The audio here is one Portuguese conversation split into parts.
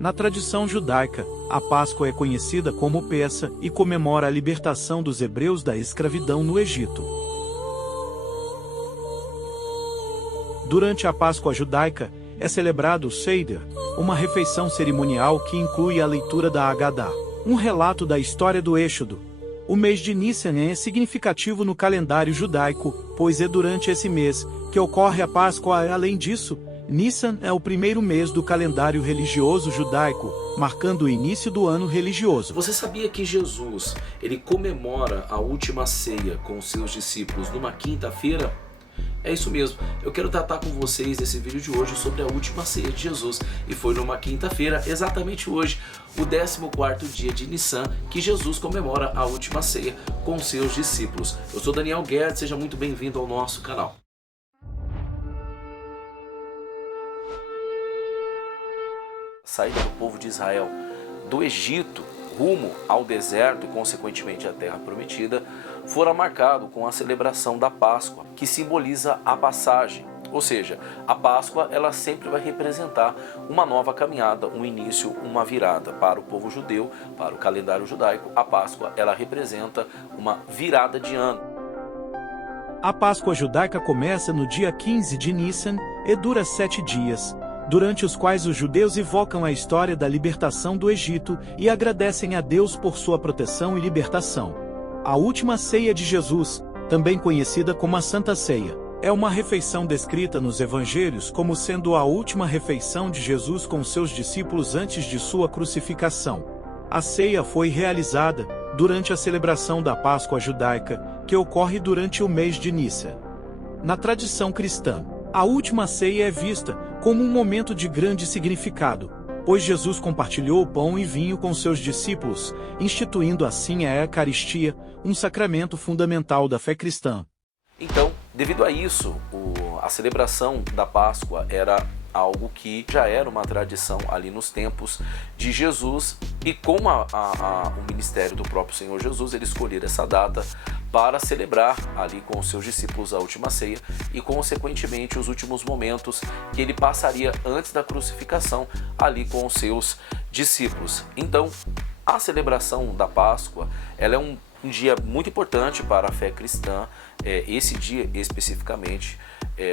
Na tradição judaica, a Páscoa é conhecida como Pessa e comemora a libertação dos hebreus da escravidão no Egito. Durante a Páscoa judaica, é celebrado o Seder, uma refeição cerimonial que inclui a leitura da Agadá, um relato da história do Êxodo. O mês de Nissan é significativo no calendário judaico, pois é durante esse mês que ocorre a Páscoa. Além disso, Nissan é o primeiro mês do calendário religioso judaico, marcando o início do ano religioso. Você sabia que Jesus, ele comemora a última ceia com os seus discípulos numa quinta-feira? É isso mesmo, eu quero tratar com vocês nesse vídeo de hoje sobre a última ceia de Jesus. E foi numa quinta-feira, exatamente hoje, o 14º dia de Nissan, que Jesus comemora a última ceia com os seus discípulos. Eu sou Daniel Guedes, seja muito bem-vindo ao nosso canal. Saída do povo de Israel do Egito rumo ao deserto e consequentemente à terra prometida fora marcado com a celebração da Páscoa, que simboliza a passagem. Ou seja, a Páscoa ela sempre vai representar uma nova caminhada, um início, uma virada. Para o povo judeu, para o calendário judaico, a Páscoa ela representa uma virada de ano. A Páscoa judaica começa no dia 15 de Nissan e dura 7 dias, durante os quais os judeus evocam a história da libertação do Egito e agradecem a Deus por sua proteção e libertação. A última ceia de Jesus, também conhecida como a Santa Ceia, é uma refeição descrita nos evangelhos como sendo a última refeição de Jesus com seus discípulos antes de sua crucificação. A ceia foi realizada durante a celebração da Páscoa judaica, que ocorre durante o mês de Nissan. Na tradição cristã, a última ceia é vista como um momento de grande significado, pois Jesus compartilhou o pão e vinho com seus discípulos, instituindo assim a Eucaristia, um sacramento fundamental da fé cristã. Então, devido a isso, a celebração da Páscoa era algo que já era uma tradição ali nos tempos de Jesus, e com o ministério do próprio Senhor Jesus, ele escolheu essa data para celebrar ali com os seus discípulos a última ceia e consequentemente os últimos momentos que ele passaria antes da crucificação ali com os seus discípulos. Então, a celebração da Páscoa ela é um dia muito importante para a fé cristã, esse dia especificamente,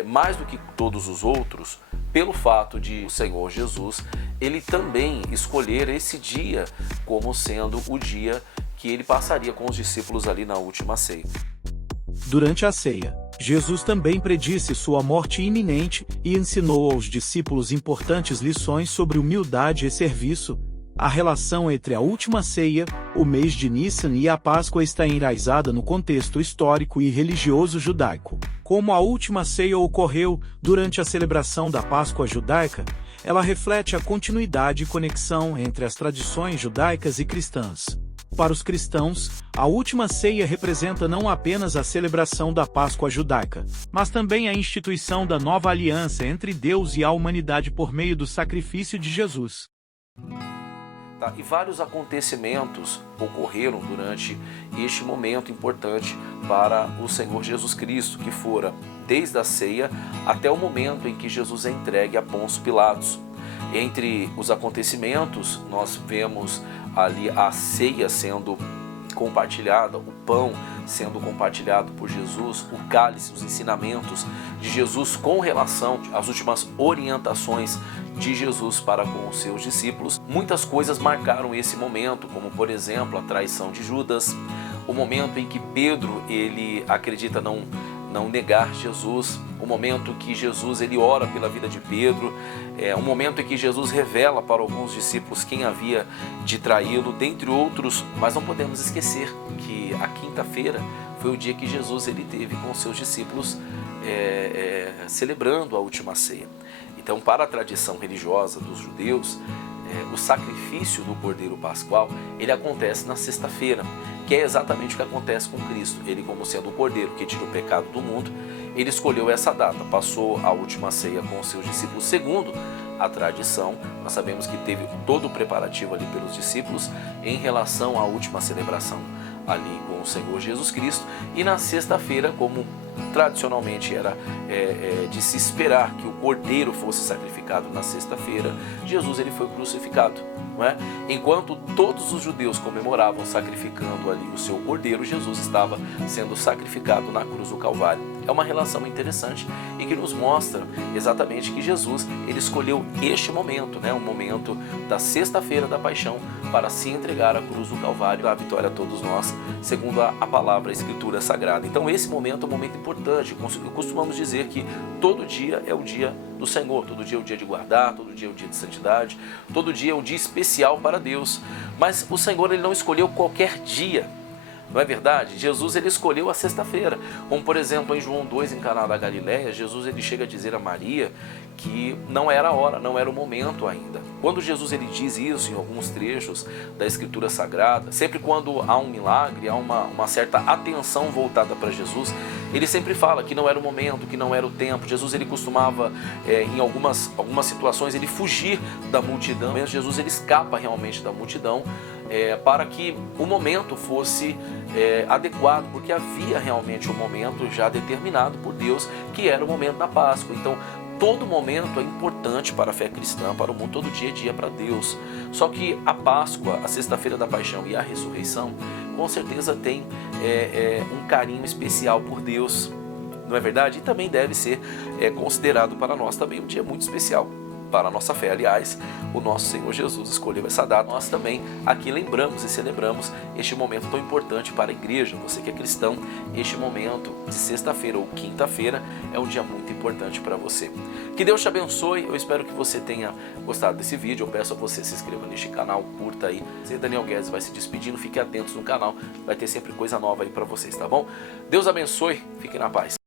mais do que todos os outros, pelo fato de o Senhor Jesus, ele também escolher esse dia como sendo o dia que ele passaria com os discípulos ali na última ceia. Durante a ceia, Jesus também predisse sua morte iminente e ensinou aos discípulos importantes lições sobre humildade e serviço. A relação entre a última ceia, o mês de Nissan e a Páscoa está enraizada no contexto histórico e religioso judaico. Como a última ceia ocorreu durante a celebração da Páscoa judaica, ela reflete a continuidade e conexão entre as tradições judaicas e cristãs. Para os cristãos, a última ceia representa não apenas a celebração da Páscoa judaica, mas também a instituição da nova aliança entre Deus e a humanidade por meio do sacrifício de Jesus. E vários acontecimentos ocorreram durante este momento importante para o Senhor Jesus Cristo, que fora desde a ceia até o momento em que Jesus é entregue a Pôncio Pilatos. Entre os acontecimentos, nós vemos ali a ceia sendo compartilhada, o pão sendo compartilhado por Jesus, o cálice, os ensinamentos de Jesus com relação às últimas orientações de Jesus para com os seus discípulos. Muitas coisas marcaram esse momento, como por exemplo a traição de Judas, o momento em que Pedro ele acredita não negar Jesus, o momento que Jesus ele ora pela vida de Pedro, um momento em que Jesus revela para alguns discípulos quem havia de traí-lo, dentre outros. Mas não podemos esquecer que a quinta-feira foi o dia que Jesus ele teve com seus discípulos celebrando a última ceia. Então, para a tradição religiosa dos judeus, o sacrifício do Cordeiro Pascual ele acontece na sexta-feira, que é exatamente o que acontece com Cristo. Ele, como sendo o Cordeiro que tira o pecado do mundo, ele escolheu essa data, passou a última ceia com os seus discípulos. Segundo a tradição, nós sabemos que teve todo o preparativo ali pelos discípulos em relação à última celebração ali com o Senhor Jesus Cristo. E na sexta-feira, como tradicionalmente era de se esperar que o cordeiro fosse sacrificado na sexta-feira, Jesus ele foi crucificado. Não é? Enquanto todos os judeus comemoravam sacrificando ali o seu cordeiro, Jesus estava sendo sacrificado na cruz do Calvário. É uma relação interessante e que nos mostra exatamente que Jesus ele escolheu este momento, né? O momento da sexta-feira da paixão, para se entregar à cruz do Calvário, dar a vitória a todos nós, segundo a palavra, a Escritura Sagrada. Então esse momento é um momento importante. Costumamos dizer que todo dia é o dia do Senhor, todo dia é o dia de guardar, todo dia é o dia de santidade, todo dia é um dia especial para Deus. Mas o Senhor ele não escolheu qualquer dia. Não é verdade? Jesus ele escolheu a sexta-feira. Como por exemplo em João 2, em Caná da Galileia, Jesus ele chega a dizer a Maria que não era a hora, não era o momento ainda. Quando Jesus ele diz isso em alguns trechos da Escritura Sagrada, sempre quando há um milagre, há uma certa atenção voltada para Jesus, ele sempre fala que não era o momento, que não era o tempo. Jesus ele costumava, em algumas situações, ele fugir da multidão. Mas Jesus ele escapa realmente da multidão para que o momento fosse adequado, porque havia realmente um momento já determinado por Deus, que era o momento da Páscoa. Então, todo momento é importante para a fé cristã, para o mundo, todo dia é dia para Deus. Só que a Páscoa, a sexta-feira da paixão e a ressurreição, com certeza tem um carinho especial por Deus, não é verdade? E também deve ser considerado para nós também um dia muito especial para a nossa fé. Aliás, o nosso Senhor Jesus escolheu essa data. Nós também aqui lembramos e celebramos este momento tão importante para a igreja. Você que é cristão, este momento de sexta-feira ou quinta-feira é um dia muito importante para você. Que Deus te abençoe. Eu espero que você tenha gostado desse vídeo. Eu peço a você se inscreva neste canal, curta aí. Daniel Guedes vai se despedindo. Fiquem atentos no canal. Vai ter sempre coisa nova aí para vocês, tá bom? Deus abençoe. Fiquem na paz.